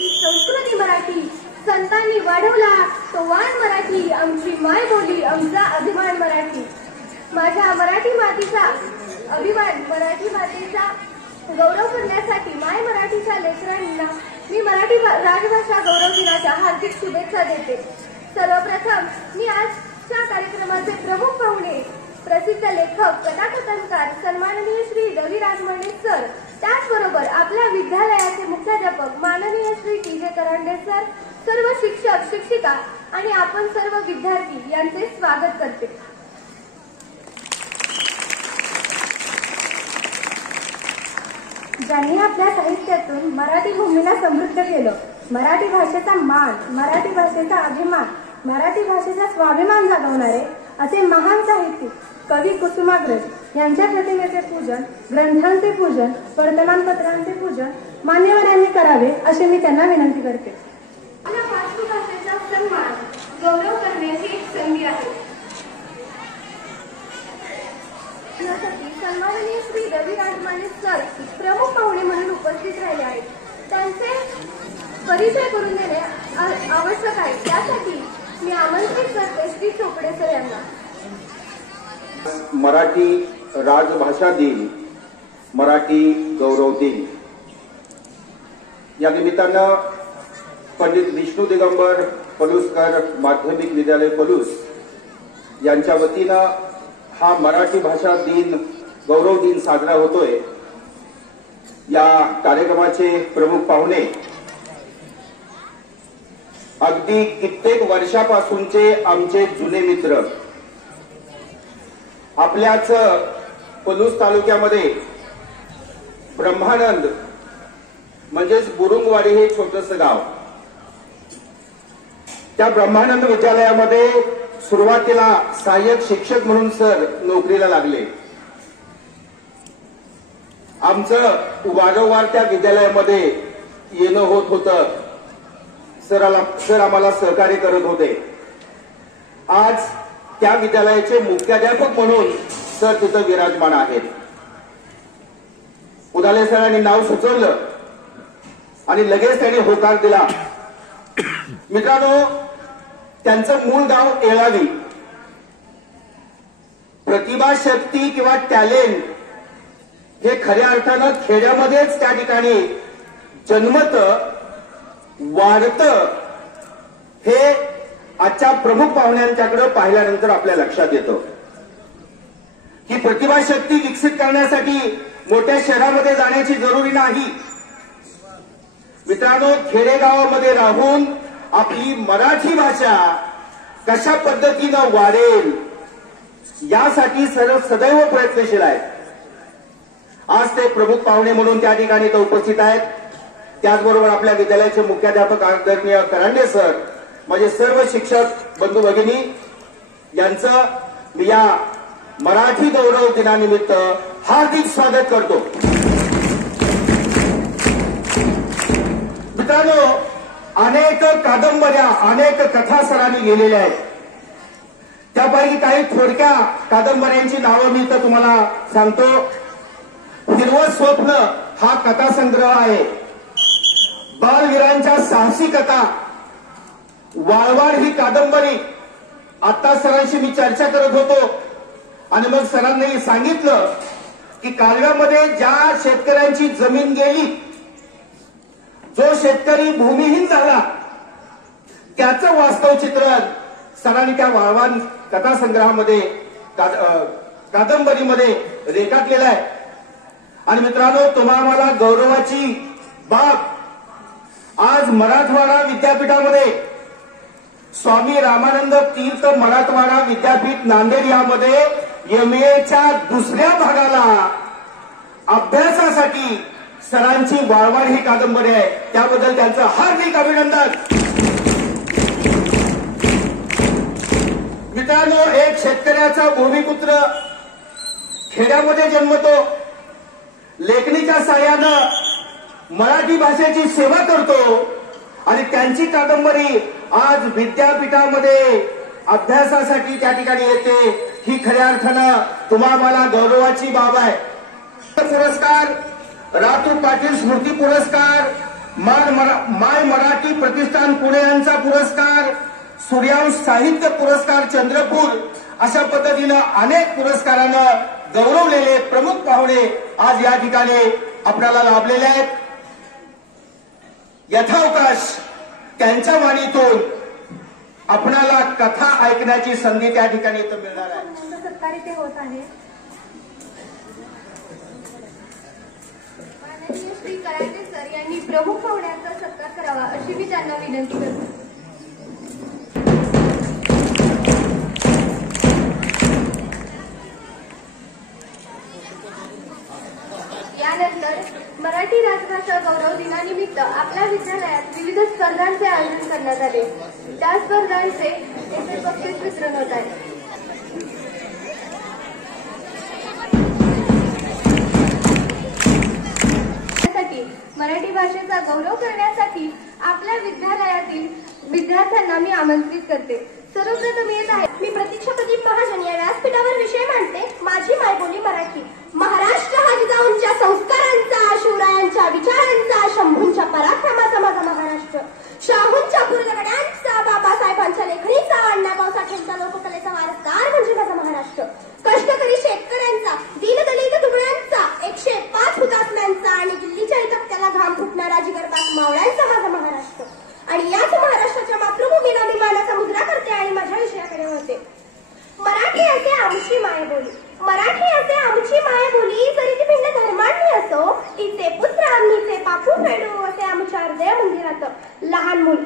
ती संस्कृती मराठी संतांनी वाढवला तो वाण मराठी, आमची माय बोली आमचा अभिमान मराठी. माझ्या मराठी मातीचा अभिमान, मराठी मातेचा गौरव करण्यासाठी माय मराठीच्या लेकरांना मी मराठी राजभाषा गौरव दिनाच्या हार्दिक शुभेच्छा देते. सर्वप्रथम मी आजच्या कार्यक्रमाचे प्रमुख पाहुणे प्रसिद्ध लेखक कथाकथनकार सन्माननीय श्री रवी राजमाने सर, त्याचबरोबर आपल्या विद्यालयाचे मुख्याध्यापक माननीय श्री टी.जे. करांडे सर, सर्व शिक्षक शिक्षिका आणि आपण सर्व विद्यार्थी यांचे स्वागत करते. ज्यांनी आपल्या साहित्यातून मराठी भूमीला समृद्ध केलं, मराठी भाषेचा मान, मराठी भाषेचा अभिमान, मराठी भाषेचा स्वाभिमान जागवणारे असे महान साहित्यिक कवी कुसुमाग्रज यांच्या प्रतिमेचे पूजन, ग्रंथांचे पूजन, वर्तमानपत्रांचे पूजन मान्यवरांनी करावे असे मी त्यांना विनंती करते. आपल्या मातृभाषेचा सन्मान गौरव करण्याची एक संधी आहे. यासाठी सन्माननीय श्री रवी राजमाने सर प्रमुख पाहुणे म्हणून उपस्थित राहिले आहेत. त्यांचे परिचय करून देणे आवश्यक आहे. त्यासाठी मी आमंत्रित करते श्री चोपडे सर यांना. मराठी राजभाषा दिन, मराठी गौरव दिन या निमित्तानं पंडित विष्णू दिगंबर पलुसकर माध्यमिक विद्यालय पलूस यांच्या वतीनं हा मराठी भाषा दिन, गौरव दिन साजरा होतोय. या कार्यक्रमाचे प्रमुख पाहुणे अगदी कित्येक वर्षापासूनचे आमचे जुने मित्र, आपल्याच पलूस तालुक्यामध्ये ब्रह्मानंद म्हणजेच बुरुंगवाडी हे छोटंसं गाव, त्या ब्रह्मानंद विद्यालयामध्ये सुरुवातीला सहाय्यक शिक्षक म्हणून सर नोकरीला लागले. आमचं वारंवार त्या विद्यालयामध्ये येणं होत होतं. सर आम्हाला सहकार्य करत होते. आज त्या विद्यालयाचे मुख्याध्यापक म्हणून सर तिथं विराजमान आहेत. उदाले सरांनी नाव सुचवलं आणि लगेच त्यांनी होकार दिला. मित्रांनो, त्यांचं मूळ गाव येळावी. प्रतिभाशक्ती किंवा टॅलेंट हे खऱ्या अर्थानं खेड्यामध्येच त्या ठिकाणी जन्मतं, वाढतं, हे आजच्या प्रमुख पाहुण्यांच्याकडे पाहिल्यानंतर आपल्या लक्षात येतं की प्रतिभाशक्ती विकसित करण्यासाठी मोठ्या शहरामध्ये जाण्याची जरुरी नाही. मित्रांनो, खेडेगावामध्ये राहून आपली मराठी भाषा कशा पद्धतीनं वाढेल यासाठी सदैव प्रयत्नशील आहेत. आज ते प्रमुख पाहुणे म्हणून त्या ठिकाणी ते उपस्थित आहेत. त्याचबरोबर आपल्या विद्यालयाचे मुख्याध्यापक आदरणीय करांडे सर, माझे सर्व शिक्षक बंधू भगिनी यांचं मी या मराठी गौरव दिनानिमित्त हार्दिक स्वागत करतो. मित्रांनो, अनेक कादंबऱ्या, अनेक कथा सरांनी लिहिलेल्या आहेत. त्यापैकी काही थोडक्या कादंबऱ्यांची नावं मी तर तुम्हाला सांगतो. हिरवं स्वप्न हा कथासंग्रह आहे. बालवीरांच्या साहसी कथा, वाळवाड ही कादंबरी. आता सरांशी मी चर्चा करत होतो आणि मग सरांनी सांगितलं की कालव्यामध्ये ज्या शेतकऱ्यांची जमीन गेली, जो शेतकरी भूमिहीन झाला, त्याचं वास्तव चित्रण सरांनी त्या वाळवाड कथासंग्रहामध्ये, कादंबरीमध्ये रेखाटलेलं आहे. आणि मित्रांनो, तुम्हाला गौरवाची बाब, आज मराठवाडा विद्यापीठामध्ये स्वामी रामानंद तीर्थ मराठवाडा विद्यापीठ नांदेड यामध्ये MA च्या दुसऱ्या भागाला अभ्यासासाठी सरांची वाळवाड ही कादंबरी आहे. त्याबद्दल त्यांचं हार्दिक अभिनंदन. मित्रांनो, एक शेतकऱ्याचा भूमिपुत्र खेड्यामध्ये जन्मतो, लेखणीच्या साह्यानं मराठी भाषेची सेवा करतो आणि त्यांची कादंबरी आज विद्यापीठामध्ये अभ्यासासाठी त्या ठिकाणी येते. ही खऱ्या अर्थानं तुम्हाला गौरवाची बाब आहे. पुरस्कार, रातू पाटील स्मृती पुरस्कार, माय मराठी प्रतिष्ठान पुणे यांचा पुरस्कार, सूर्यांश साहित्य पुरस्कार चंद्रपूर, अशा पद्धतीनं अनेक पुरस्कारानं गौरवलेले प्रमुख पाहुणे आज या ठिकाणी आपल्याला लाभलेले आहेत. यथावकाश त्यांच्या वाणीतून आपणाला कथा ऐकण्याची संधी त्या ठिकाणी इथं मिळणार आहे. सत्कार इथे होत आहे. माननीय श्री कराटे सर यांनी प्रमुख पाहुण्यांचा सत्कार करावा अशी मी त्यांना विनंती करते. यानंतर मराठी राजभाषा गौरव दिनानिमित्त आपल्या विद्यालयात विविध स्पर्धांचे आयोजन करण्यात आले. त्या स्पर्धांचे येथे बक्षीस वितरण होत आहे. मराठी भाषेचा गौरव करण्यासाठी आपल्या विद्यालयातील विद्यार्थ्यांना मी आमंत्रित करते. सर्वप्रथम येत आहे मी प्रतीक्षा प्रदीप महाजन या व्यासपीठावर विषय मांडते. माझी मायबोली मराठी. महाराष्ट्र हा जिजाऊंच्या संस्कारांचा, शिवरायांच्या विचारांचा, शंभूंच्या पराक्रमाचा माझा महाराष्ट्र. शाहूंच्या पुरगड्यांचा, बाबासाहेबांच्या लेखणीचा, अण्णाभाऊ साठेंच्या लोककलेचा वारसदार म्हणजे माझा महाराष्ट्र. कष्टकरी शेतकऱ्यांचा, दीनदलित दुबळ्यांचा, 105 हुतात्म्यांचा आणि दिल्लीच्या तख्त्याला घाम फुटणारा जिगरबाज मावळ्यांचा माझा महाराष्ट्र. आणि याच महाराष्ट्राच्या मातृभूमीला मी मानाचा मुद्रा करते आणि माझ्या विषयाकडे वळते. मराठी असे आमची मायबोली, मराठी असे आमची मायबोली, जरी ती भिन्न धर्मांनी असो. इचे पुत्र आम्हीचे पापू फेडू असे आमच्या हृदय मंदिरात. लहान मूल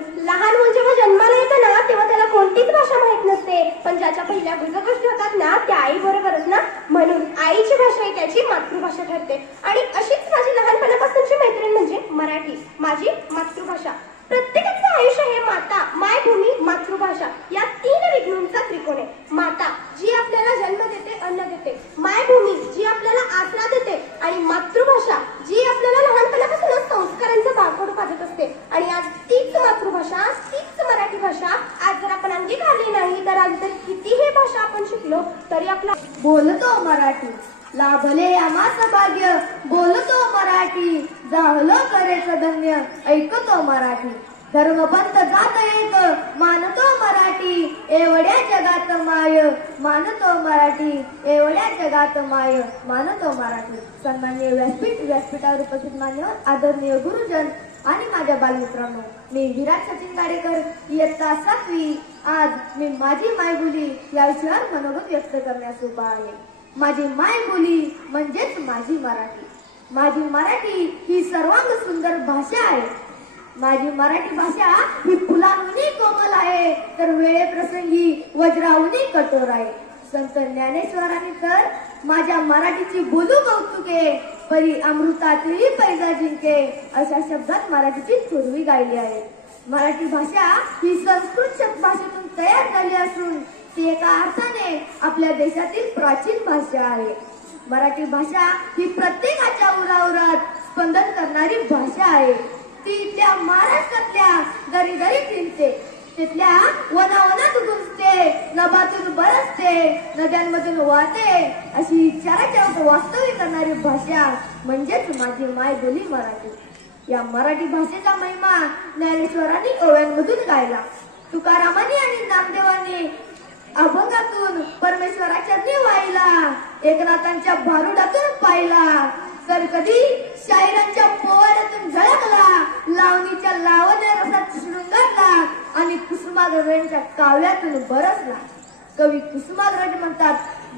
जेव्हा जन्माला येतं ना, तेव्हा त्याला कोणतीच भाषा माहित नसते. पण ज्याच्या पहिल्या गुजगोष्टी होतात ना, त्या आई बरोबरच ना. म्हणून आईची भाषा ही त्याची मातृभाषा ठरते. आणि अशीच माझी लहानपणापासूनची मैत्रीण म्हणजे मराठी, माझी मातृभाषा. प्रत्येकाचं आयुष्य हे माता, मायभूमी, मातृभाषा या 3 विघ्नांचा त्रिकोण आहे. माता जी आपल्याला जन्म देते, अन्न देते. मायभूमी जी आपल्याला आसरा देते. आणि मातृभाषा जी आपल्याला लहानपणापासूनच संस्कारांचं बाळकडू पाजत असते. आणि आज तीच मातृभाषा, तीच मराठी भाषा आज जर आपण अंगीकारली नाही, तर आज जर कितीही भाषा आपण शिकलो तरी आपला बोलतो मराठी, लाभले आम्हास भाग्य. बोलतो मराठी, जाहलो करेच धन्य. ऐकतो मराठी, धर्मपंथ जात एक. मानतो मराठी, एवढ्या जगात माय. मानतो मराठी, एवढ्या जगात माय. मानतो मराठी. सन्माननीय व्यासपीठावर उपस्थित मान्यवर, आदरणीय गुरुजन आणि माझ्या बालमित्रांनो, मी विराट सचिन गाडेकर, इयत्ता 7वी. आज मी माझी मायबोली या विषयावर मनोगत व्यक्त करण्यास उभा आहे. माझी मायबोली म्हणजेच माझी मराठी. माझी मराठी ही सर्वांग सुंदर भाषा आहे. माझी मराठी भाषा ही फुलांहूनही कोमल आहे, तर वेळेप्रसंगी वज्राहूनही कठोर आहे. संत ज्ञानेश्वरांनी तर माझ्या मराठीची बोलू कौतुके, परी अमृतातही पैजा जिंके अशा शब्दात मराठीची थोरवी गायली आहे. मराठी भाषा ही संस्कृत भाषेतून तयार झाली असून ती एका अर्थाने आपल्या देशातील प्राचीन भाषा आहे. मराठी भाषा ही प्रत्येकाच्या उराउरात स्पंदन करणारी भाषा आहे. ती त्या महाराष्ट्रातल्या दरी दरीत फिरते, तिथल्या वनावनात घुसते, नभातून बरसते, नद्यांमधून वाहते. अशी चराचर वास्तव्य करणारी भाषा म्हणजेच माझी मायबोली मराठी. या मराठी भाषेचा महिमा ज्ञानेश्वरांनी ओव्यांमधून गायला. तुकारामांनी आणि नामदेवांनी अभंगातून परमेश्वराच्या वाहिला. एकनाथांच्या भारुडातून पाहिला, तर कधी शाहिरांच्या पोवाड्यातून झळकला. लावणीच्या लावण्या रसात शृंगारला आणि कुसुमाग्रजांच्या काव्यातून बरसला. कवी कुसुमाग्रज म्हणतात,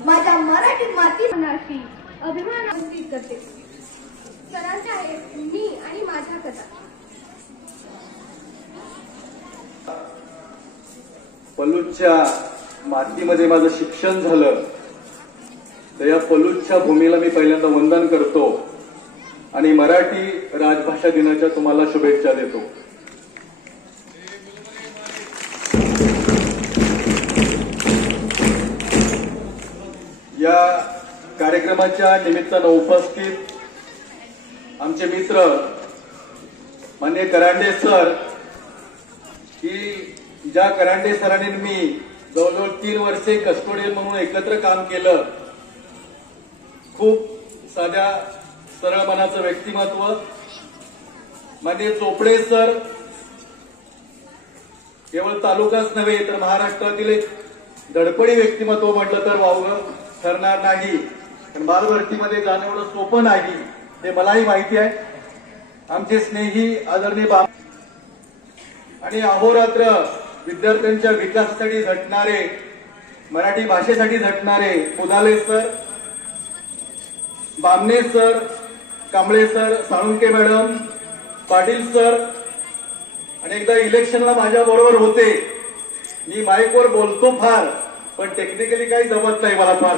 माझ्या मराठी मातीची अभिमान अंकित करते. सरांच्या आहेत मी आणि माझ्या कथा. पलूसच्या मातीमध्ये माझं शिक्षण झालं, तर या पलूसच्या भूमीला मी पहिल्यांदा वंदन करतो आणि मराठी राजभाषा दिनाच्या तुम्हाला शुभेच्छा देतो. या कार्यक्रमाच्या निमित्तानं उपस्थित आमचे मित्र माननीय करांडे सर, की ज्या करांडे सरांनी मी जवळजवळ 3 वर्षे कस्टोडियन म्हणून एकत्र काम केलं. खूप साध्या सरळ मनाचं व्यक्तिमत्व, माननीय चोपडे सर केवळ तालुकाच नव्हे तर महाराष्ट्रातील एक धडपडी व्यक्तिमत्व म्हटलं तर वावगं ठरणार नाही. पण बालभरतीमध्ये जाणं एवढं सोपं नाही हे मलाही माहिती आहे. आमचे स्नेही आदरणीय बाब आणि अहोरात्र विद्यार्थ्यांच्या विकासासाठी झटणारे, मराठी भाषेसाठी झटणारे फुलाले sir, Bamne sir, Kamble sir, Salunke madam, Patil sir आणि एकदा इलेक्शनला माझ्या बरोबर होते. मी माईकवर बोलतो फार, पण टेक्निकली काही जमत नाही मला फार.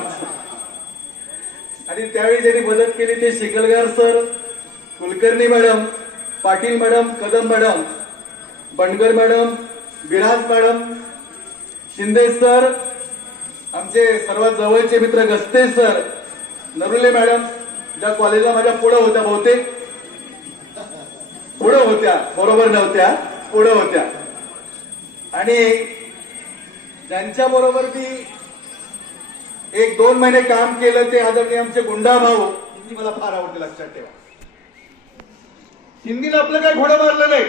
आणि त्यावेळी ज्यांनी मदत केली ते Shikalgar sir, Kulkarni madam, Patil madam, Kadam madam, Bandgar madam, Biraj madam, Shinde sir, आमचे सर्वात जवळचे मित्र गस्ते सर, नरुले मॅडम ज्या कॉलेजला माझ्या पुढे होत्या, बहुतेक पुढे होत्या, बरोबर नव्हत्या, पुढे होत्या. आणि ज्यांच्या बरोबर मी 1-2 महिने काम केलं ते आदरणीय आमचे गुंडा भाऊ, हिंदी मला फार आवडते, लक्षात ठेवा. हिंदीनं आपलं काय घोडं मारलं नाही.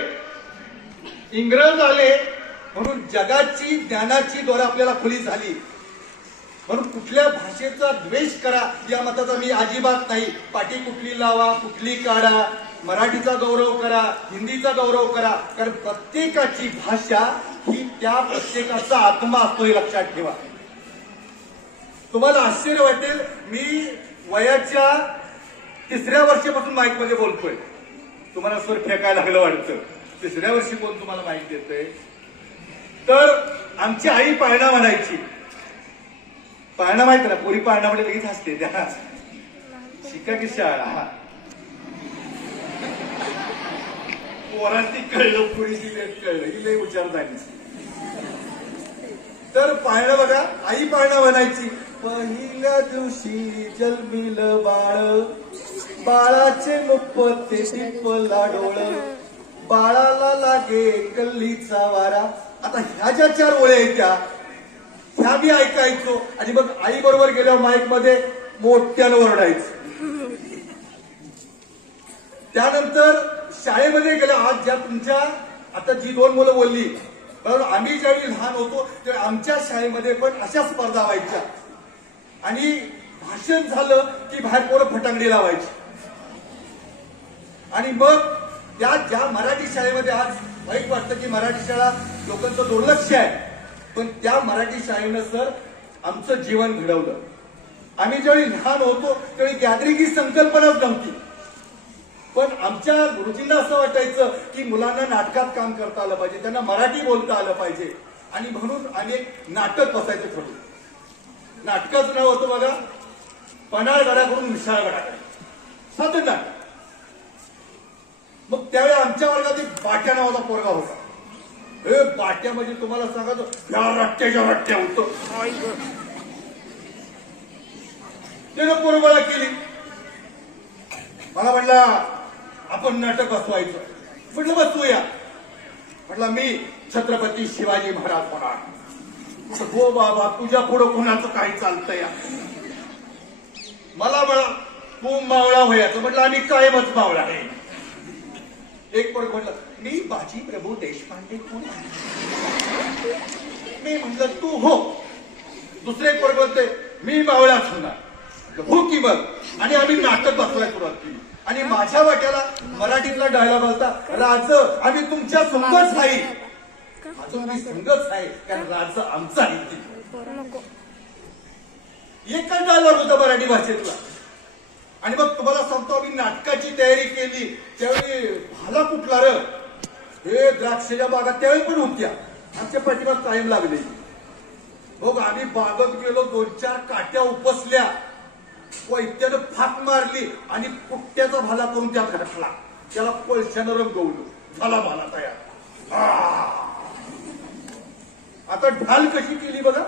इंग्रज आले म्हणून जगाची ज्ञानाची द्वार आपल्याला खुली झाली. म्हणून कुठल्या भाषेचा द्वेष करा या मताचा मी अजिबात नाही. पाठी कुठली लावा, कुठली काढा, मराठीचा गौरव करा, हिंदीचा गौरव करा, कारण प्रत्येकाची भाषा ही त्या प्रत्येकाचा आत्मा असतो हे लक्षात ठेवा. तुम्हाला आश्चर्य वाटेल, मी वयाच्या 3ऱ्या वर्षापासून माईक मध्ये बोलतोय. तुम्हाला स्वर फेकायला लागलं वाटतं. 3ऱ्या वर्षी कोण तुम्हाला माहिती देतंय? तर आमची आई पाळणा म्हणायची. पाळणा माहिती ना, पोरी पाळणा म्हणजे लगेच असते त्या शिका की शाळा. पोरांनी कळलं, पुरीची लेट कळलं, ही लई विचार झाली. तर पाळणा बघा, आई पाळणा म्हणायची. पहिल्या दिवशी जन्मिलं बाळ, बाळाचे मुप्पते टिपला डोळ, बाळाला लागे कल्लीचा वारा. आता ह्या ज्या 4 ओळ्या आहेत ह्या मी ऐकायचो आणि मग आई बरोबर गेल्यावर माईक मध्ये मोठ्यानं ओरडायचं. त्यानंतर शाळेमध्ये गेल्या, आज ज्या तुमच्या आता जी 2 मुलं बोलली, बरोबर, आम्ही ज्यावेळी लहान होतो त्यावेळी आमच्या शाळेमध्ये पण अशा स्पर्धा व्हायच्या. आणि भाषण झालं की बाहेर पोरं फटांगडी लावायची. आणि मग त्या ज्या मराठी शाळेमध्ये, आज वाईट वाटतं की मराठी शाळा लोकांचं दुर्लक्ष आहे, पण त्या मराठी शाळेनं सर आमचं जीवन घडवलं. आम्ही ज्यावेळी लहान होतो त्यावेळी गॅदरिंग ही संकल्पनाच नव्हती. पण आमच्या गुरुजींना असं वाटायचं की मुलांना नाटकात काम करता आलं पाहिजे, त्यांना मराठी बोलता आलं पाहिजे. आणि म्हणून आम्ही एक नाटक बसायचं ठरवलं. नाटकाचं नाव होतं बघा, पन्हाळगडाकडून विशाळगडाकडे, साधं नाटक. मग त्यावेळी आमच्या वर्गात एक बाट्या नावाचा पोरगा होता. हे बाट्या म्हणजे तुम्हाला सांगायचं या रट्ट्याच्या रट्ट्या होतं. त्यानं पोरगोळा केली. मला म्हटला आपण नाटक बसवायचं. म्हटलं बसवूया. म्हटलं मी छत्रपती शिवाजी महाराज होणार. हो बाबा, तुझ्या पुढं कोणाचं काही चालतंय? मला म्हणा तू मावळा व्हायचं. म्हटलं आम्ही कायमच मावळा आहे. एक पोरग म्हटलं मी बाजी प्रभू देशपांडे कोण? मी म्हटलं तू हो. दुसरे पोरग बोलते मी मावळाच होणार. हो की मग. आणि आम्ही नाटक बसवायला सुरुवात केली. आणि माझ्या वाट्याला मराठीतला डायलॉग होता, राज आम्ही तुमच्या संगच आहे. अजून मी संगच आहे कारण राज आमचा आहे. एकच डायलॉग होता मराठी भाषेतला. आणि मग तुम्हाला सांगतो आम्ही नाटकाची तयारी केली त्यावेळी भाला कुठला र, हे द्राक्षाच्या बागा त्यावेळी पण होत्या. आमच्या पाठीमाग कायम लागले. बघ आम्ही बागत गेलो, 2-4 काट्या उपसल्या, वैद्यानं फाक मारली आणि कुट्ट्याचा भाला करून त्या घातला. त्याला पळशानं रंगवलं, झाला भाला तयार. आता ढाल कशी केली बघा.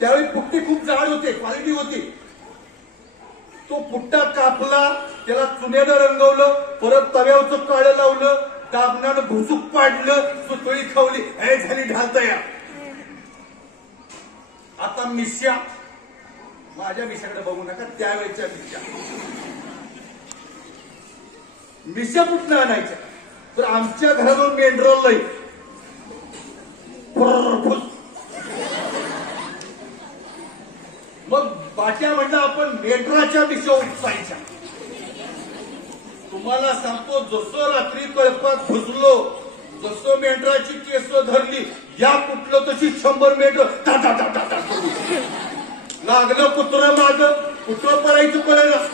त्यावेळी पुट्टे खूप जाड होते, क्वालिटी होती. तो पुट्टा कापला, त्याला चुन्यानं रंगवलं, परत तव्यावरचं काळं लावलं, दाबणानं भुसूक पाडलं, सुतळी खावली, हे झाली ढाल तयार. आता मिश्या, माझ्या मिश्याकडे बघू नका, त्यावेळेच्या मिश्या. मिशा कुठनं आणायच्या तर आमच्या घरावर मेंढरं लई मग बाट्या म्हणलं आपण मेंढराच्या मिशा उपसायच्या. तुम्हाला सांगतो जसं रात्री कळपात घुसलो जसं मेंढराची केस धरली या कुठलं तशी 100 मेंढर लागलं कुत्रं माग कुठं पळायचं कळलं.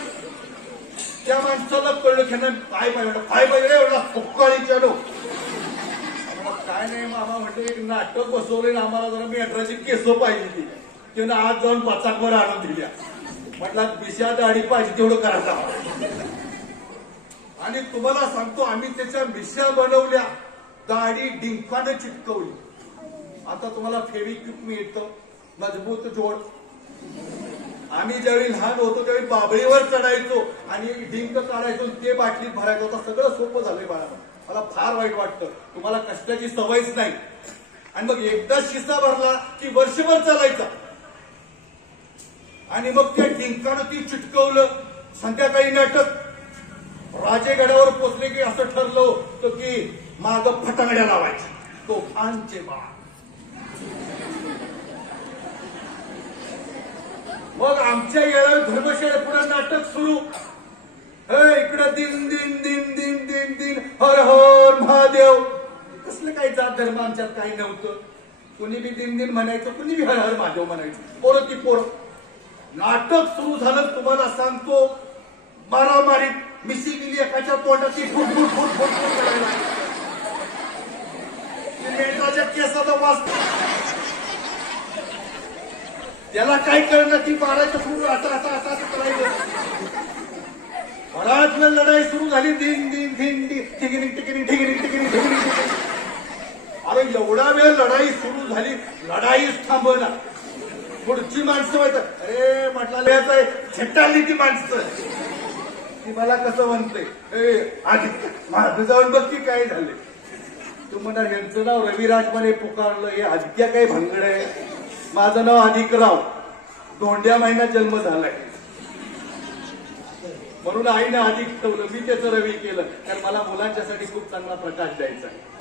त्या माणसाला कळलं की काय पाहिजे एवढा फुक्काळीच्या डो काय नाही मामा म्हणते एक नाटक बसवले आम्हाला जरा मेंढराची केस पाहिजे ती त्यानं आज जाऊन पाचाकवर आणून दिल्या. म्हटलं बिशा दाढी पाहिजे तेवढं करायला. आणि तुम्हाला सांगतो आम्ही त्याच्या मिशा बनवल्या दाढी डिंकानं चिटकवली. आता तुम्हाला फेविक्विक मिळतं मजबूत जोड. आम्ही ज्यावेळी लहान होतो त्यावेळी बाबळीवर चढायचो आणि डिंक काढायचो ते बाटलीत भरायचं होतं. सगळं सोपं झालंय बाळा. मला फार वाईट वाटतं तुम्हाला कष्टाची सवयच नाही. आणि मग एकदा शिसा भरला की वर्षभर चालायचा. आणि मग त्या डिंकानं ती चिटकवलं. संध्याकाळी नाटक राजेगडावर पोचले की असं ठरलं होतं की माग फटाकड्या लावायच्या तोफांचे बाळ. मग आमच्या येळावर धर्मशाळे पुढे नाटक सुरू. इकडं दिन दिन दिन दिन दिन दिन हर हर महादेव. कसलं काही जात धर्म आमच्यात काही नव्हतं. कुणी बी दिन दिन म्हणायचं कुणी बी हर हर महादेव म्हणायचं. पोरं ती पोरं. नाटक सुरू झालं तुम्हाला सांगतो मारामारीत मिशी गेली एकाच्या तोंडाची foot foot foot foot foot करायला. मेंढराच्या केसाचा वास त्याला काय कळलं की मारायचं सुरू आता आता आता असं करायचं. बराच वेळ लढाई सुरू झाली. दिन दिन दिन दिन ठिगिरी टिगिरी ठिगिरी टिगिरी ठिगिरी. अरे एवढा वेळ लढाई सुरू झाली लढाईच थांबवला. पुढची माणसं म्हणतात अरे म्हटलं झेटाली ती माणसं. ती मला कसं म्हणते आधी मागे जाऊन बघ की काय झाले. तू म्हणा यांचं नाव रविराज म्हणे पुकारलं हे आदित्य काही भंगड आहे. माझं नाव अधिकराव. दोंड्या महिन्यात जन्म झालाय म्हणून आईनं अधिक ठेवलं. मी त्याचं रवी केलं कारण मला मुलांच्यासाठी खूप चांगला प्रकाश द्यायचा आहे.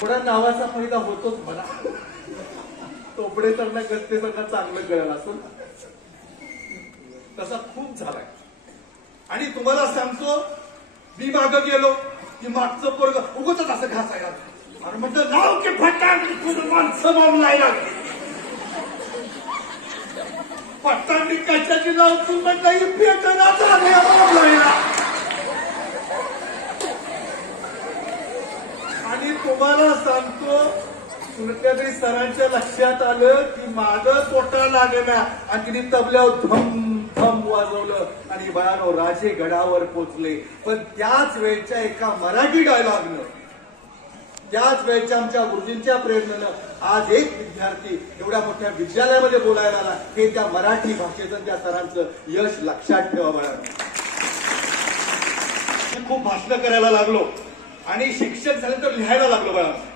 थोड्या नावाचा फायदा होतोच मला. तोपडे त्यांना गस्ते त्यांना चांगलं कळलं असं तसा खूप झालाय. आणि तुम्हाला सांगतो मी मागं गेलो की मागचं पोरग उगतच असं घासायला आणि म्हटलं नाव की फटाकडी तुझं माणसं मामलायला फटाकडी कशाची नाव तू म्हटलं पेटना मामलायला. आणि तुम्हाला सांगतो कुणत्या तरी सरांच्या लक्षात आलं की माझं तोटा लागला आणि तिने तबल्यावर धम धम वाजवलं आणि बाळानो राजे गडावर पोचले. पण त्याच वेळच्या एका मराठी डायलॉगनं त्याच वेळच्या आमच्या गुरुजींच्या प्रेरणेनं आज एक विद्यार्थी एवढ्या मोठ्या विद्यालयामध्ये बोलायला आला. हे त्या मराठी भाषेचं त्या सरांचं यश लक्षात ठेवा बाळानो. खूप भाषणं करायला लागलो आणि शिक्षक झाल्यानंतर लिहायला लागलो बाळानो.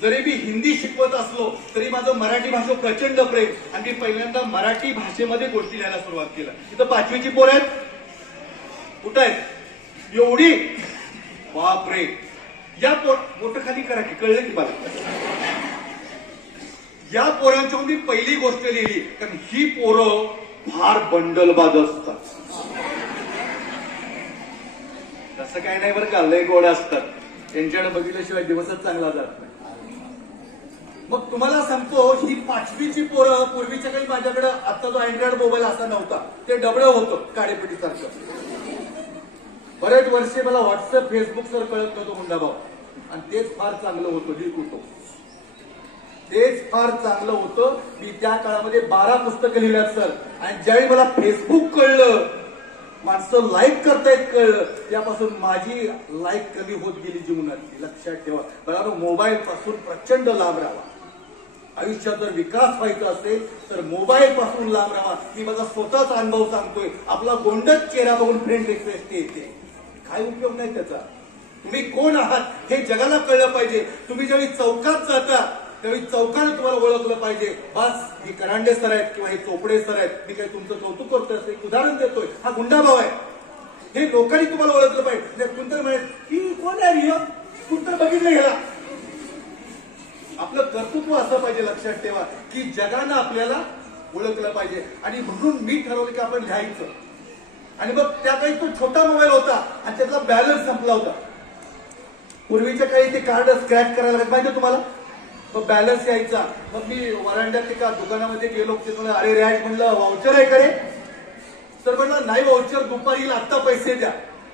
जरी मी हिंदी शिकवत असलो तरी माझं मराठी भाषेवर प्रचंड प्रेम आणि मी पहिल्यांदा मराठी भाषेमध्ये गोष्टी लिहायला सुरुवात केलं. इथं 5वीची पोरं आहेत. कुठं आहेत एवढी बापरे. या मोठं खाली करा की कळलं की मला. या पोरांच्या मी पहिली गोष्ट लिहिली कारण ही पोरं फार बंडलबाज असतात. तसं काही नाही बरं का लय गोड असतात. त्यांच्याकडे बघितल्याशिवाय दिवसच चांगला जात नाही. मग तुम्हाला सांगतो ही 5वीची पोरं पूर्वीच्या काही माझ्याकडे आता जो अँड्रॉइड मोबाईल असा नव्हता ते डबडं होतं काळेपट्टीसारखं. बरेच वर्षे मला व्हॉट्सअप फेसबुक सर कळत नव्हतं मुंडाभाऊ आणि तेच फार चांगलं होतं. लिहित होतो तेच फार चांगलं होतं. मी त्या काळामध्ये 12 पुस्तकं लिहिल्यात सर. आणि ज्यावेळी मला फेसबुक कळलं माणसं लाईक करतायत कळलं त्यापासून माझी लाईक कमी होत गेली जीवनातली. लक्षात ठेवा बरोबर. मोबाईल पासून प्रचंड लांब राहावा. आयुष्यात जर विकास व्हायचा असेल तर मोबाईल पासून लांब राहावा. मी माझा स्वतःचा अनुभव सांगतोय. आपला गोंडच चेहरा बघून फ्रेंड रिक्वेस्ट येते काय उपयोग नाही त्याचा. तुम्ही कोण आहात हे जगाला कळलं पाहिजे. तुम्ही ज्यावेळी चौकात जाता त्यावेळी चौकाने तुम्हाला ओळखलं पाहिजे. बस हे करांडे सर आहेत किंवा हे चोपडे सर आहेत, मी काही तुमचं कौतुक करतोय असं एक उदाहरण देतोय. हा गुंडाभाव आहे, हे लोकांनी तुम्हाला ओळखलं पाहिजे. कुंतर म्हणेल की कोण आहे कुंतर बघितलं गेला. आपलं कर्तृत्व असं पाहिजे, लक्षात ठेवा की जगानं आपल्याला ओळखलं पाहिजे. आणि म्हणून मी ठरवलं की आपण लिहायचं. आणि मग त्या काही तो छोटा मोबाईल होता आणि त्यातला बॅलन्स संपला होता. पूर्वीच्या काही ते कार्ड स्क्रॅच करायला लागत पाहिजे तुम्हाला, मग बॅलन्स यायचा. मग मी वरांड्यात एका दुकानामध्ये गेलो, ते म्हणलं अरे रॅश, म्हणलं वाउचर आहे का रे? तर म्हणलं नाही वाउचर, दुपारी येईल, आत्ता पैसे द्या.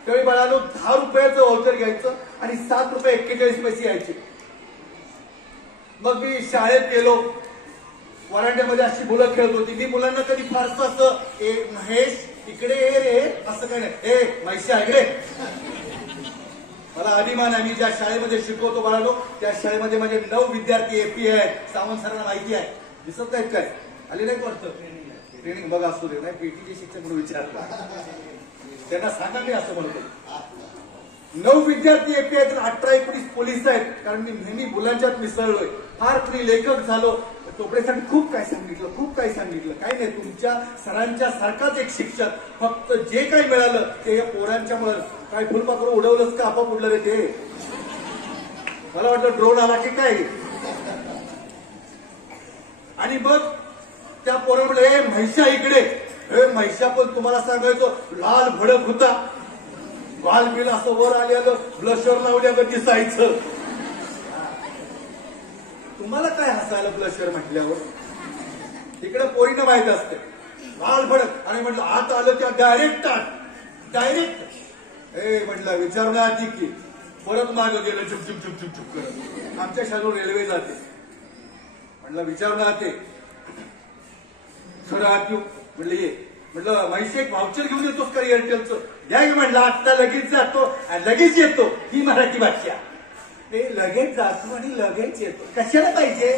त्यावेळी बाळालो 10 रुपयाचं वाउचर घ्यायचं आणि 7 रुपये 41 पैसे यायचे. मग मी शाळेत गेलो, वरांड्यामध्ये अशी मुलं खेळत होती. मी मुलांना कधी फारसं असं ए महेश इकडे ये रे असं काय नाही, ए मैशा इकडे. मला अभिमान आहे, मी ज्या शाळेमध्ये शिकवतो बाळानो त्या शाळेमध्ये माझे 9 विद्यार्थी एपी आहेत. सावंत सरांना माहिती आहे, दिसत नाहीत काय? आली नाही वाटतं ट्रेनिंग बघा असू दे. नाही पीटीचे शिक्षक म्हणून विचारला, त्यांना सांगा मी असं म्हणतो. 9 विद्यार्थी एपी आहेत, 18-19 पोलीस आहेत. कारण मी नेहमी मुलांच्यात मिसळलोय. फार कुणी लेखक झालो. चोपडेसाठी खूप काय सांगितलं, खूप काय सांगितलं. काही नाही, तुमच्या सरांच्या सारखाच एक शिक्षक. फक्त जे काही मिळालं ते या पोरांच्या मुळे. काय फुलपाखरू उडवलंच का आपोआप उडलं रे ते? मला वाटलं ड्रोन आला की काय. आणि मग त्या पोरामुळे ए म्हैशा इकडे, हे म्हैशा पण तुम्हाला सांगायचो लाल भडक होता. गाल बिल असं वर आलेलं, ब्लशर लावल्यावर दिसायचं. तुम्हाला काय हसायला ब्लशर म्हटल्यावर? तिकडे पोरीनं माहित असते लाल भडक. आणि म्हटलं आत आलं त्या डायरेक्ट हे म्हटलं विचारण्या आधी की परत मागं गेलं चुप चुप चुप चुप चुप करत. आमच्या शाळेवर रेल्वे जाते. म्हटलं विचारण्या आते खरं आत येऊ. म्हटलं ये. म्हटलं म्हैशी एक व्हाउचर घेऊन येतोस का एअरटेलचं? द्या की. म्हटलं आत्ता लगेच जातो आणि लगेच येतो. ही मराठी भाषा. ते लगेच जातो आणि लगेच येतो. कशाला पाहिजे?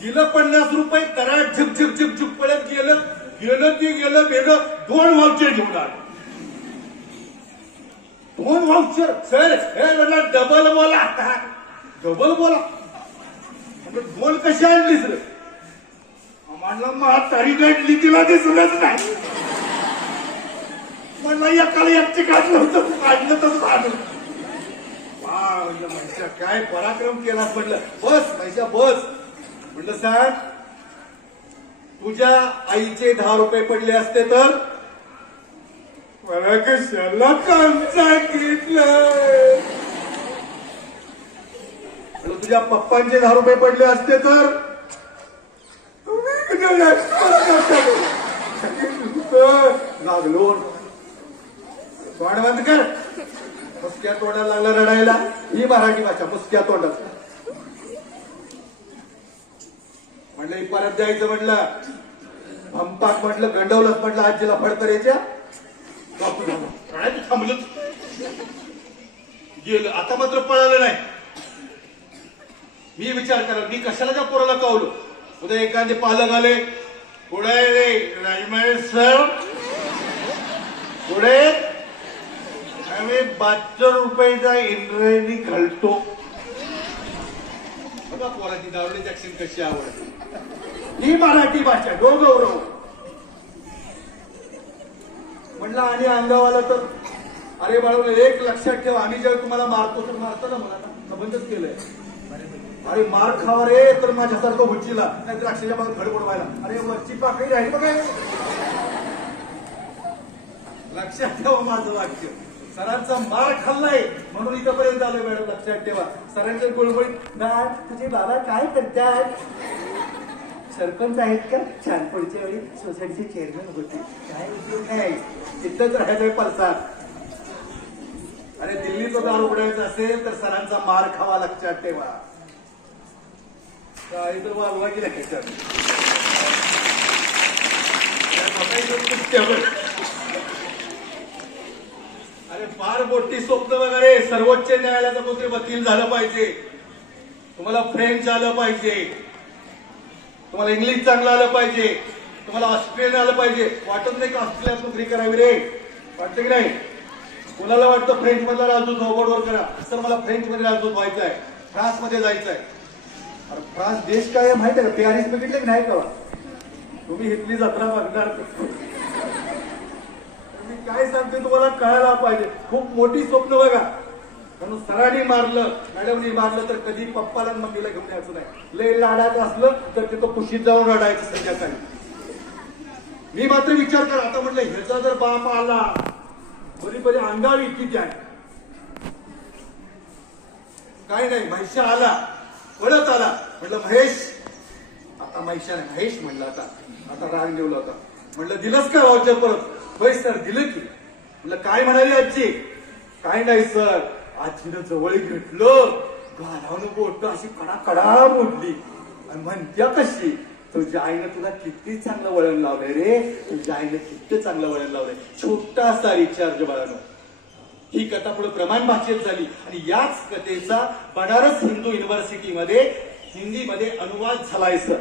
दिलं 50 रुपये, कराट झुक झुक झुक झुक पळत गेलं ते गेलं बेलं. 2 व्हाउचर घेऊन आलो. 2 व्हाउचर सर. हे म्हटलं डबल बोला. डबल बोला म्हटलं 2 कशा आणलीस रे? म्हणलं म्हातारी गाठली तिला दिसलंच नाही. म्हणलं एकाला एकटी काढलं होतं, काढलं तर काढलं. वा म्हणलं म्हैशा काय पराक्रम केलास. म्हटलं बस म्हैशा बस. म्हटलं सांग तुझ्या आईचे 10 रुपये पडले असते तर? मला कशाला काम सांगितलं? म्हटलं तुझ्या पप्पांचे 10 रुपये पडले असते तर? लागलो तोंड बंद कर. मुसक्या तोंडाला लागला रडायला. ही मराठी भाषा मुसक्या तोंडात. म्हटलं परत जायचं. म्हटलं भंपाक म्हटलं गंडवलंच. म्हटलं आजीला फडतरेच्या काय थांबलं गेलं. आता मात्र पळालं नाही. मी विचार करा मी कशाला त्या पोराला कावलो. उद्या एखादे पालक आले पुढे रे राजमहेश सर पुढे आम्ही 72 रुपयाचा इंद्रायणी घालतो. बघा पोराची दावडीची ऍक्शन कशी आवडते. ही मराठी भाषा गौरव. म्हटलं आणि अंगावाला तर अरे बाळवलं एक लक्षात ठेवा आम्ही जेव्हा तुम्हाला मारतो तर मारतो ना. मला संबंधच केलंय. अरे मार खावा रे तर माझ्यासारखं हुच्चीला नाही तर अक्षरशः मला धड पडवायला. अरे वरची पाकळी राहिली बघा. लक्षात ठेवा माझं वाक्य. सरांचा मार खाल्लाय म्हणून इथंपर्यंत आलोय मॅडम. लक्षात ठेवा सरांच्या गुळगुळीत मॅम तुझे बाबा काय करतात? सरपंच आहेत का? छान. पुढच्या वेळी सोसायटीचे चेअरमॅन होते. काय उपयोग नाही, तिथंच राहायचंय परसात. अरे दिल्लीचं दार उघडायचं असेल तर सरांचा मार खावा. लक्षात ठेवा. काही तर वागवा की नाही. अरे फार मोठी स्वप्न बघा रे. सर्वोच्च न्यायालयाचं कोणतरी वकील झालं पाहिजे. तुम्हाला फ्रेंच आलं पाहिजे. तुम्हाला इंग्लिश चांगलं आलं पाहिजे. तुम्हाला ऑस्ट्रेलियन आलं पाहिजे. वाटत नाही का ऑस्ट्रेलियात नोकरी करावी रे? वाटतं की नाही? कोणाला वाटतं फ्रेंच मधला राजदूत ऑबोर्डवर करा. सर मला फ्रेंच मध्ये राजदूत व्हायचं आहे. फ्रान्स मध्ये जायचंय. अरे फ्रान्स देश काय आहे माहिती आहे का? पॅरिस बघितलं की नाही का? तुम्ही इथली जत्रा बघणार. मी काय सांगते तुम्हाला कळायला पाहिजे. खूप मोठी स्वप्न बघा. कारण सरांनी मारलं, मॅडमनी मारलं तर कधी पप्पाला मम्मीला घेऊन यायचं नाही. लय लाडाचं असलं तर तिथं कुशीत जाऊन रडायचं संध्याकाळी. मी मात्र विचार कर, आता म्हटलं ह्याचा जर बाप आला बरी बरी अंगावी किती आहे. काय नाही, महिषा आला, पळत आला. म्हटलं महेश, आता महिषा नाही, महेश म्हणलं. आता राग ठेवला होता. म्हटलं दिलंच का वावच्या परत? होय सर दिलं की. म्हटलं काय म्हणाली आजी? काय नाही सर, आजीनं जवळ घेतलं, गालावनं बोट अशी कडा मोडली आणि म्हणत्या कशी, तुझ्या आईनं तुला किती चांगलं वळण लावलंय रे, तुझ्या आईनं किती चांगलं वळण लावलंय. छोटासा रिचार्ज बाळानं. ही कथा पुढे प्रमाण भाषेत झाली आणि याच कथेचा बनारस हिंदू युनिव्हर्सिटीमध्ये हिंदीमध्ये अनुवाद झालाय सर.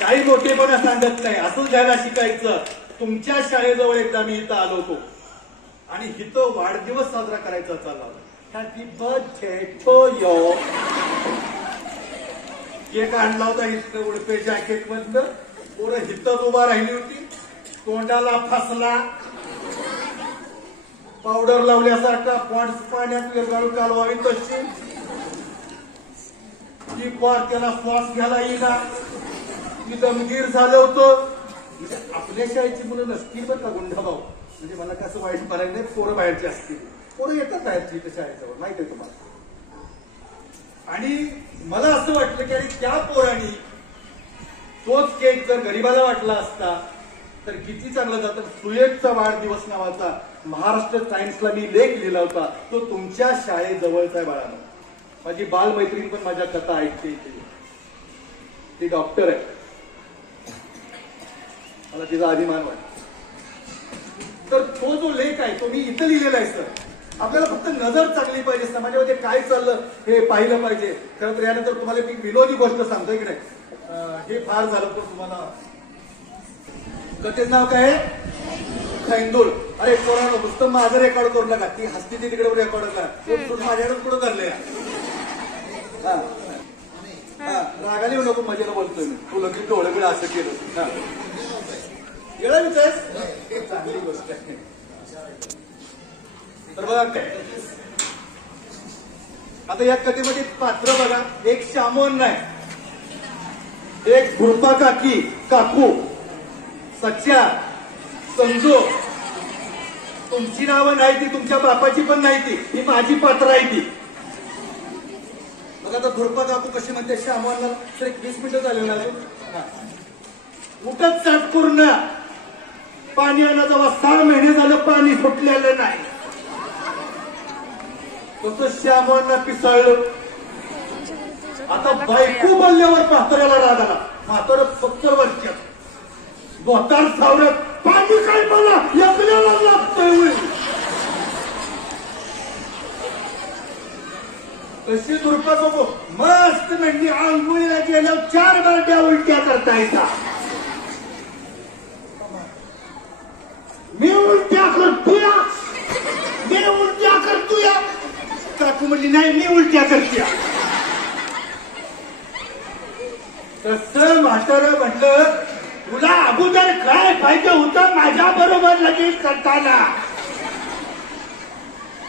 काही मोठेपणा सांगत नाही, असं द्यायला शिकायचं. तुमच्या शाळेजवळ एकदा मी इथं आलो होतो आणि इथं वाढदिवस साजरा करायचा चालला होता. Happy birthday to you. Cake आणला होता इथं उडपे जॅकेट मधलं. पोरं हितच उभा राहिली होती, तोंडाला फसला, पावडर लावल्यासारखा, पॉन्ड्स पाण्यात वेगाळू कालवावी तशी. ती पार त्याला श्वास घ्यायला येईना. मी दमगीर झालं होतं. आपल्या शाळेची मुलं नसतील बरं का गुंडाभाऊ. म्हणजे मला कसं वाईट म्हणायचं नाही, पोरं बाहेरची असतील. पोरं येतात बाहेरची इथं शाळेजवळ, माहिती आहे तुम्हाला. आणि मला असं वाटलं की अरे त्या पोरांनी तोच केक जर गरीबाला वाटला असता तर किती चांगलं जातं. सुयेकचा वाढदिवस नावाचा महाराष्ट्र टाइम्सला मी लेख लिहिला होता. तो तुमच्या शाळेजवळचा आहे बाळानं. माझी बालमैत्रीण पण माझ्या कथा ऐकते. ती डॉक्टर आहे. मला तिचा अभिमान वाटतो. तर तो जो लेख आहे तो मी इथं लिहिलेला आहे सर. आपल्याला फक्त नजर चांगली पाहिजे, समाजामध्ये काय चाललं हे पाहिलं पाहिजे. खरं तर यानंतर तुम्हाला मी विनोदी गोष्ट सांगतोय की नाही. हे फार झालं तर तुम्हाला कथेचं नाव काय आहे? खैंदूळ. अरे पोरांनो, नुसतं माझं रेकॉर्ड करू नका. ती हस्ती ती तिकडे रेकॉर्ड करा. माझ्याकडे पुढे करलंय. रागाने येऊ नको, मजेला बोलतोय मी. तू लगेच डोळं असं केलं. गेला विचार, चांगली गोष्ट आहे. तर बघा काय आता या कथेमध्ये पात्र बघा. एक शामोन नाही, एक भुरपा काकी, काकू, सच्चा, संजू. तुमची नावं नाही ती, तुमच्या बापाची पण नाही ती, ही माझी पात्र आहे ती. बघा आता भुरपा काकू कशी म्हणते शामोनला. तर 20 मिनिटं झाले ना अजून. उठत चाटपूर्ण पाणी आणा जेव्हा 6 महिने झालं पाणी सुटलेलं नाही. तसं श्यामांना पिसाळलं. आता बायको बोलल्यावर म्हाताऱ्याला राग आला. म्हातारं 70 वर्षात बोतार सावरत पाणी काय मला एकल्याला लागतंय. कशी दुर्पा बघू मस्त म्हणजे आंघोळीला गेल्यावर 4 बारड्या उलट्या करतायचा. मी उलट्या करतोय, मी उलट्या करतोय. काकू म्हणली नाही मी उलट्या करते. तसं म्हातारं म्हटलं तुला अगोदर काय पाहिजे होतं माझ्या बरोबर लगेच करताना.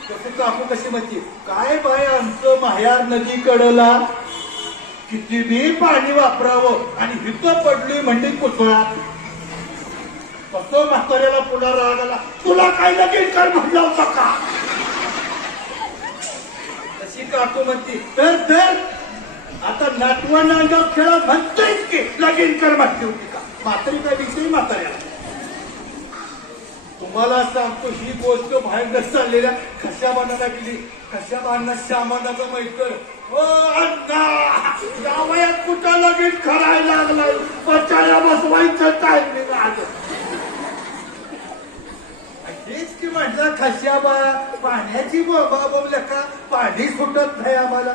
तसं काकू कशी म्हणते काय बाय आमचं माह्यार नदी कडला किती बी पाणी वापरावं आणि हिथं पडली म्हणजे कोसळा. कसं म्हाताऱ्याला पुन्हा राग आला. तुला काय लगेच कर म्हटलं होतं का? तशी काकू म्हणते तर आता नातवांना अंगावर खेळा म्हणतेच की लगीन कर म्हटली होती का? म्हातारी काय विषयी म्हाताऱ्याला. तुम्हाला सांगतो ही गोष्ट बाहेर चाललेल्या खशाबानाला गेली. खशाबाना श्यामानाचं मैत्र. हो अण्णा या वयात कुठं लगीन करायला लागलाय. बचायला बसवायचं टायमिंग आलं. हेच की म्हटलं खशाबा पाण्याची बोबा बोबल्या का पाणी सुटत नाही आम्हाला.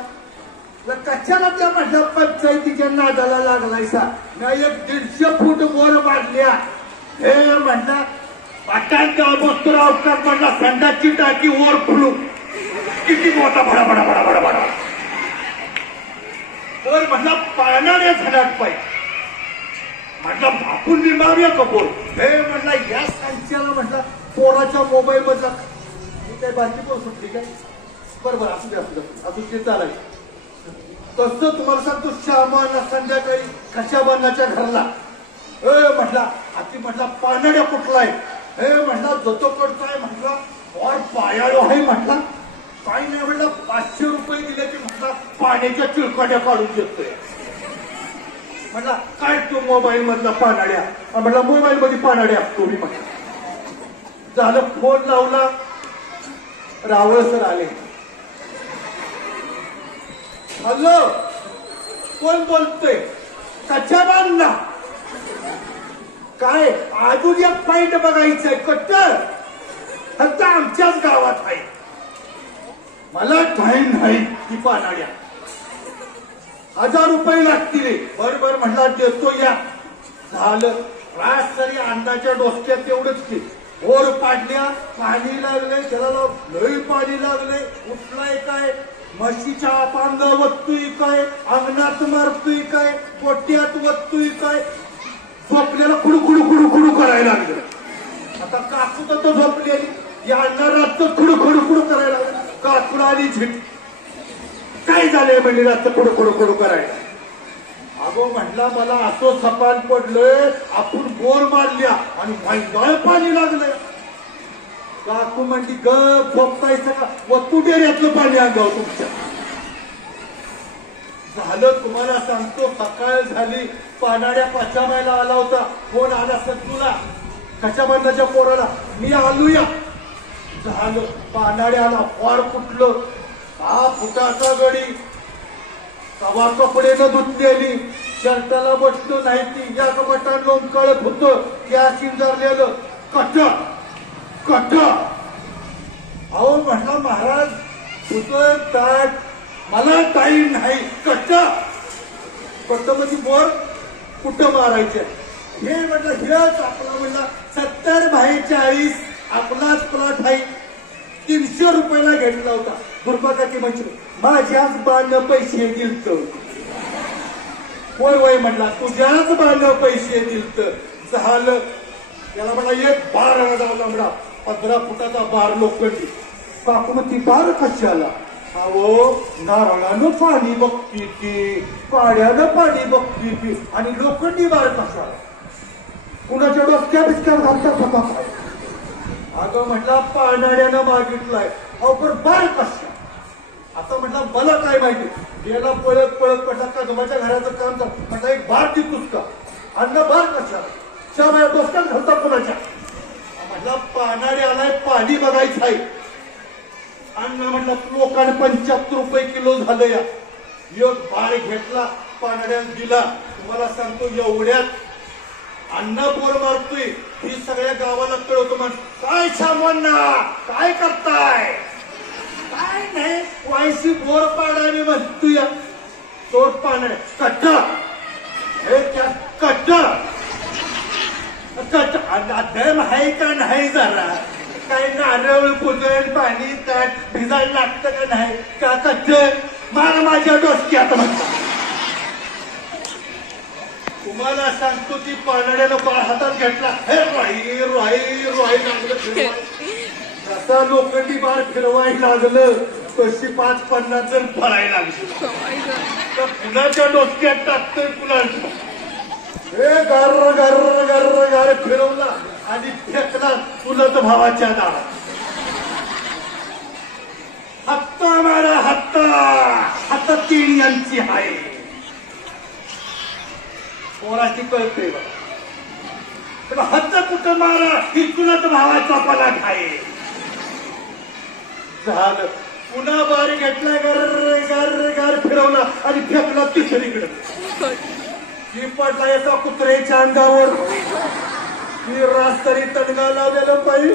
कशाला त्या म्हटलं पंचायतीच्या नादाला लागलायसा. नाही 150 फूट बोर मारल्या. हे म्हटलं पाटात बसतो अवकाश म्हटला संडासची टाकी ओव्हरफ्लो किती मोठा भडा भडा भडा भडा भडा तर म्हटला पाण्याने झलाट पाहिजे म्हटलं आपण मी मारूया कपोर हे म्हटला या सांच्याला म्हटला पोराच्या मोबाईल मधला काय बाकी पोर सुटली काय बरोबर असू दे असू ते चालायचं तसं तुम्हाला सांगतो श्यामाला संध्याकाळी कशाबानाच्या घरला म्हटला हाती म्हटला पानाड्या कुठलाय हे म्हटला जतो कडचाय म्हटला और पायाळो आहे म्हटला काही नाही म्हटलं 500 रुपये दिले की म्हटला पाण्याच्या चिळकाड्या काढून देतोय म्हटला काय तू मोबाईल मधला पानाड्या म्हटला मोबाईल मध्ये पानाड्या असतो मी म्हटलं झालं फोन लावला रावळ सर आले हॅलो कोण बोलतोय कच्च्या बांधला काय अजून एक फाईट बघायचंय कट्टर फक्त आमच्याच गावात आहे मला टाइम नाही ती पानाड्या 1000 रुपये लागतील बरोबर म्हटला देतो या झालं रात तरी अन्नाच्या डोसक्यात तेवढंच की ओर पाडल्या पाणी लागले त्याला लई पाणी लागले उठलाय काय म्हशीच्या पांग वत्तुय काय अंगणात मारतोय काय पोट्यात वत्तुय काय झोपल्याला खुडू खुडू खुडू खुडू करायला लागलं आता काकू तर झोपलेली या रातच खुडू खुडू खुडू करायला लागलं काकूला आली झिट काय झालंय म्हणजे रात्र खुडू खुडू खुडू करायला अगो म्हटला मला असं सपान पडलंय आपण बोर मारल्या आणि मैदाळ पाणी लागलंय काकू म्हणली गप झोपतायचं का वत्तू डेऱ्यातलं पाणी अंगाव तुमच्या झालं तुम्हाला सांगतो सकाळ झाली पानाड्या पाचाबाईला आला होता फोन आला सत्तूला कशा बंदाच्या पोराला मी आलूया झालं पानाड्याला फार कुठलं 6 फुटाचा गडी तवा कपडेनं धुतलेली शर्टाला बसलं नाही ती या कपाटात लोंबकळत होतं त्या शिंजारलेलं कट अहो म्हटला महाराज तुझं ताट मला टाईम नाही कट म्हणजे बोर कुठं मारायचे हे म्हटलं हेच आपला म्हणला 70 बाय 40 आपलाच प्लॉट आहे 300 रुपयाला घेतला होता दुर्भागाची म्हणजे माझ्याच बाण पैसे दिलत होय होय म्हटला तुझ्याच बाण पैसे दिलत झालं त्याला म्हणला एक बार आला म्हणा 15 फुटाचा बार लोखंडी काकू मग ती बार कशाला अहो नारळानं पाणी बघती ती काड्यानं पाणी बघती ती आणि लोखंडी बार कशाला कुणाच्या डोक्या बिस्क्या घालता स्वतः काय अगं म्हटला पानाड्यानं मागितलाय अहो पण बार कशा आता म्हटलं मला काय माहिती गेला पळत पळत म्हटला कदमाच्या घराचं काम कर म्हटलं एक बार देतोस का अन्न बार कशा त्या डोक्यात घालता कोणाच्या म्हटलं पानाडे आलाय पाणी बघायचं आहे अन्न म्हटलं लोकांनी 75 रुपये किलो झालं या एक बार घेतला पानाड्यात दिला तुम्हाला सांगतो एवढ्यात अन्न बोर मारतोय ही सगळ्या गावाला कळवतो म्हण काय सामान्य काय करताय काय नाही वायसी बोर पाडाने म्हणतोय तोड पानाडे कट्ट हे त्या कट्ट दम आहे का नाही जरा काय नारळ पुदळ पाणी ताट भिजायला लागतं का नाही का कच्च मला माझ्या डोसक्यात म्हणतात तुम्हाला सांगतो ती पानाड्यानं बाळ हातात घेतला हे राई राई राई लागलं जसा लोखंडी बार फिरवायला लागलं तशी 5-50 जण पळायला लागले तर कुणाच्या डोसक्यात टाकतोय कुणाच्या हे गर्र गर्र गर्र गर्र फिरवला आणि फेकला चुलत भावाच्या दारात हत्ता मारा हत्ता 3 यांची आहे पोराची कळते बघा हत्ता कुठं मारा ही चुलत भावाचा पलाट आहे झालं पुन्हा बारी घेतला गर्र गर्र गर्र फिरवला आणि फेकला तिसरीकडे ही पडला याचा कुत्र्याच्या अंगावर ही रास्तरी तडगा लावलेलं पायी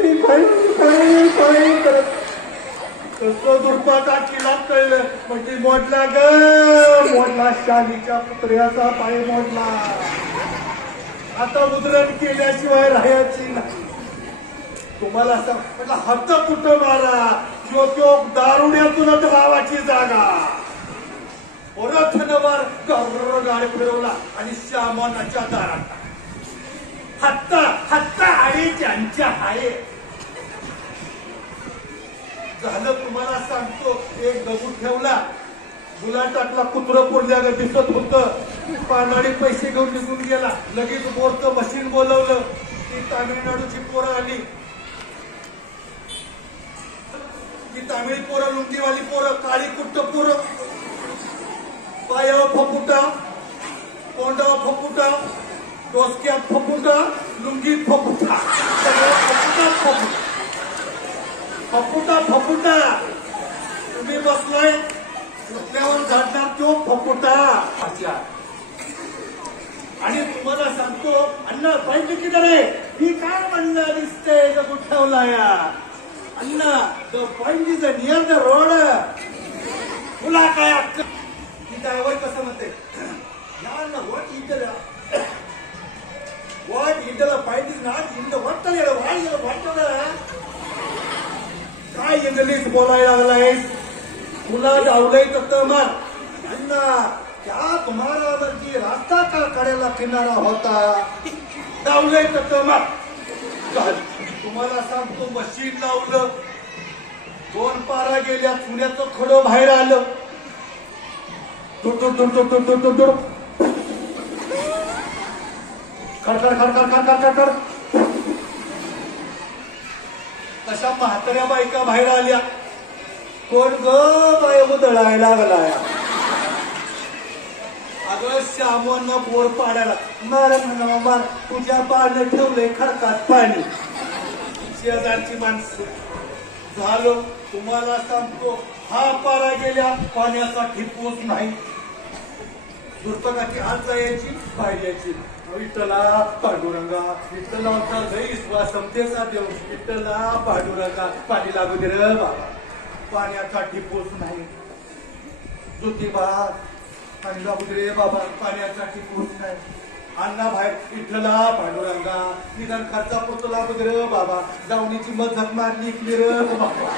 करत तसं दुर्पाचा किला कळलं म्हणजे मोडला मोडला शालीच्या कुत्र्याचा पाय मोडला आता उधरण केल्याशिवाय राहायची नाही तुम्हाला असं म्हटलं हात कुठं मारा यो दारुड्यातूनच गावाची जागा परत नवर गाडी फिरवला आणि श्यामनाच्या दारात हत्ता हत्ता आणि त्यांच्या हाये झालं. तुम्हाला सांगतो एक दगड ठेवला गुलाटातला कुत्र पुरल्याला दिसत होतं पानाडी पैसे घेऊन निघून गेला. लगेच बोरचं मशीन बोलवलं. ती तामिळनाडूची पोरं आली. ती तामिळ पोरं लुंगीवाली पोरं काळी कुट्ट पोरं पायावर फपुटा तोंडावर फपुटा डोसक्यात फपुटा लुंगीत फपुटा फपुटा फपुटा तुम्ही बसलाय रस्त्यावर झाडणार तो फपुटा. आणि तुम्हाला सांगतो अण्णा पाहिजे की रे ही काय म्हणलं दिसतंय ठेवला या अण्णा the point is near the road तुला काय अक्कल की ड्रायव्हर कसं म्हणते what inter point is not in the what काय इंग्लिश बोलायला लागलाय तुला डावलंय तर मार अण्णा क्या तुम्हारा वरती रास्ता का कडेला किनारा होता डावलंय तर मार. तुम्हाला सांगतो मशीन लावलं 2 पारा गेल्या चुन्याचं खडं बाहेर आलं खडखड खडखड खडखड खडखड तशा म्हाताऱ्या बायका बाहेर आल्या. कोण ग बाय उधळायला लागलाय अगं श्यामोंना बोर पाडायला मार म्हणा मार तुझ्या पाण्यात ठेवलंय खडकात पाणी. शेजारची माणसं झालं. तुम्हाला सांगतो हा पारा गेल्या पाण्याचा ठिपूस नाही. दुर्पकाची हात जायची बाहेर यायची विठ्ठला पांडुरंगा विठ्ठला होता जैस समतेचा देव विठ्ठला पांडुरंगा पाणी लागू दे रे बाबा पाण्याचा ठिपूस नाही. ज्योतिबा पाणी लागू दे रे बाबा पाण्याचा ठिपूस नाही. अण्णा बाहेर विठ्ठला पांडुरंगा निदान खर्चा पुरतो लागू दे रे बाबा जावणीची मजत मारली इकली रे बाबा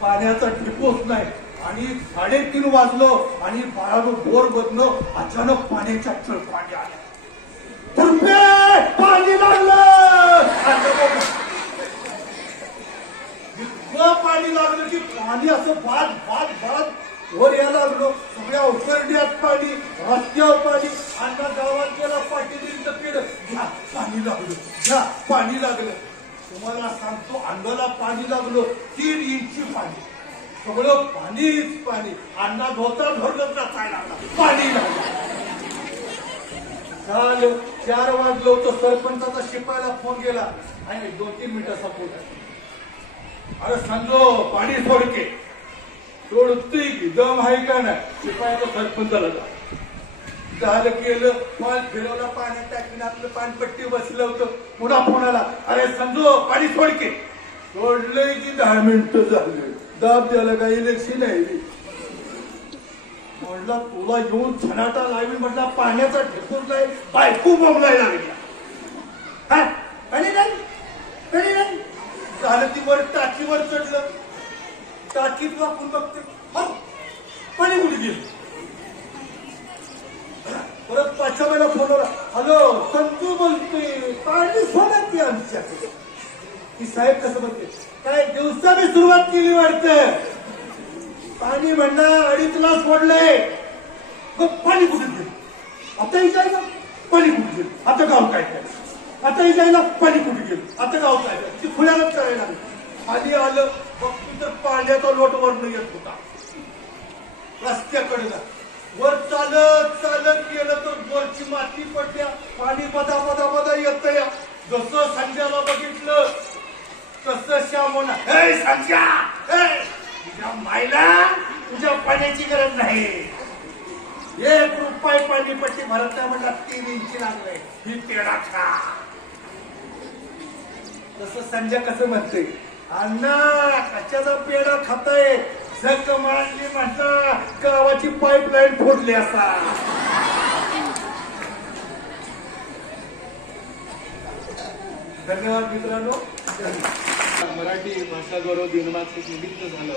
पाण्याचा ठिपूस नाही. आणि 3:30 वाजलो आणि बाळानं बोर बदलं अचानक पाण्याच्या पाणी आलं पाणी लागलं इतकं पाणी लागलं की पाणी असं बाद बाद बाद वर यायला लागलो. सगळ्या उकरड्यात पाणी रस्त्यावर पाणी अण्णा गावात गेला पाटील पेड घ्या पाणी लागलं घ्या पाणी लागलं. तुम्हाला सांगतो अंगाला पाणी लागलं 3 इंची पाणी सगळं पाणीच पाणी. अण्णा धोता धरलं जायला लागला पाणी लागलं. झालं 4 वाजलं होतं सरपंचाचा शिपायला फोन गेला आणि 2-3 मिनिटाचा फोन अरे सांगलो पाणी सोडके सोडतोय की दम आहे का नाही शिपायाचा सरपंचाला झालं केलं पाणी फिरवला पाण्यात टाकीन आपलं पाणपट्टी बसलं होतं. पुन्हा फोनाला अरे समजो पाणी सोडके सोडलंय की 10 मिनिटं झालं दाब द्यायला काय इलेक्शन आहे म्हटलं तुला येऊन झनाटा लावी म्हटला पाण्याचा ठेकून जाईल बायको बोंबलायला लागला आणि नाही झालं ती वर टाकीवर चढलं टाकीत वाकून बघते पाणी कुठे गेलं. परत 5 वेळा फोनवर हॅलो संजू बोलते पाणी सोडा की आमच्याकडे. की साहेब कसं बोलते काय दिवसाने सुरुवात केली वाटतं पाणी म्हणणं 2.5 सोडलंय पाणी कुठे गेलं. आताही जायला पाणी कुठे गेलं आता गाव काय केलं आताही जायला पाणी कुठे गेलं आता गाव काय केलं ती खुल्यालाच करायला आली आलं बघतो तर पाण्याचा लोट वरनं येत होता रस्त्याकडे वर चालत चालत गेलं तर वरची माती पडल्या पाणी बदा बदा बदा येत या. जसं संध्याला बघितलं तसं श्यामोना हे संध्या तुझ्या मायला तुझ्या पाण्याची गरज नाही 1 रुपये पाणीपट्टी भरत नाही म्हणला 3 इंची लागलंय ही पेढा खा. तसं संजय कसं म्हणते अण्णा कशाचा पेढा खाताय झक मारली म्हटलं गावाची पाईपलाईन फोडली असा. धन्यवाद मित्रांनो. मराठी भाषा गौरव दिनाचे निमित्त झालं,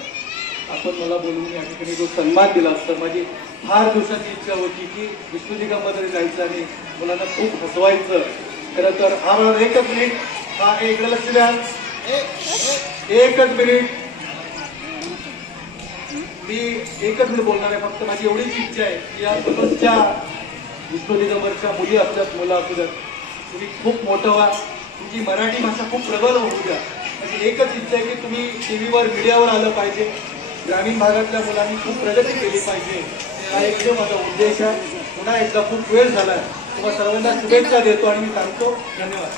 आपण मला बोलवून या ठिकाणी जो सन्मान दिला तर माझी फार दिवसाची इच्छा होती की विष्णुदिगंमध्ये जायचं आणि मुलांना खूप हसवायचं. खरं तर एकच मिनिट, हा इकडे लक्ष द्या, एकच मिनिट, मी एकच मिनिट बोलणार आहे. फक्त माझी एवढीच इच्छा आहे की या समोरच्या विष्णुदिगंबरच्या मुली असतात, मुलं असू द्यात, तुम्ही खूप मोठं व्हा, तुमची मराठी भाषा खूप प्रबल होऊ द्या. म्हणजे एकच इच्छा आहे की तुम्ही टीव्हीवर, मीडियावर आलं पाहिजे, ग्रामीण भागातल्या मुलांनी खूप प्रगती केली पाहिजे. हा एक जो माझा उद्देश आहे. पुन्हा एकदा खूप वेळ झालाय, तुम्हाला सर्वांना शुभेच्छा देतो आणि मी सांगतो धन्यवाद.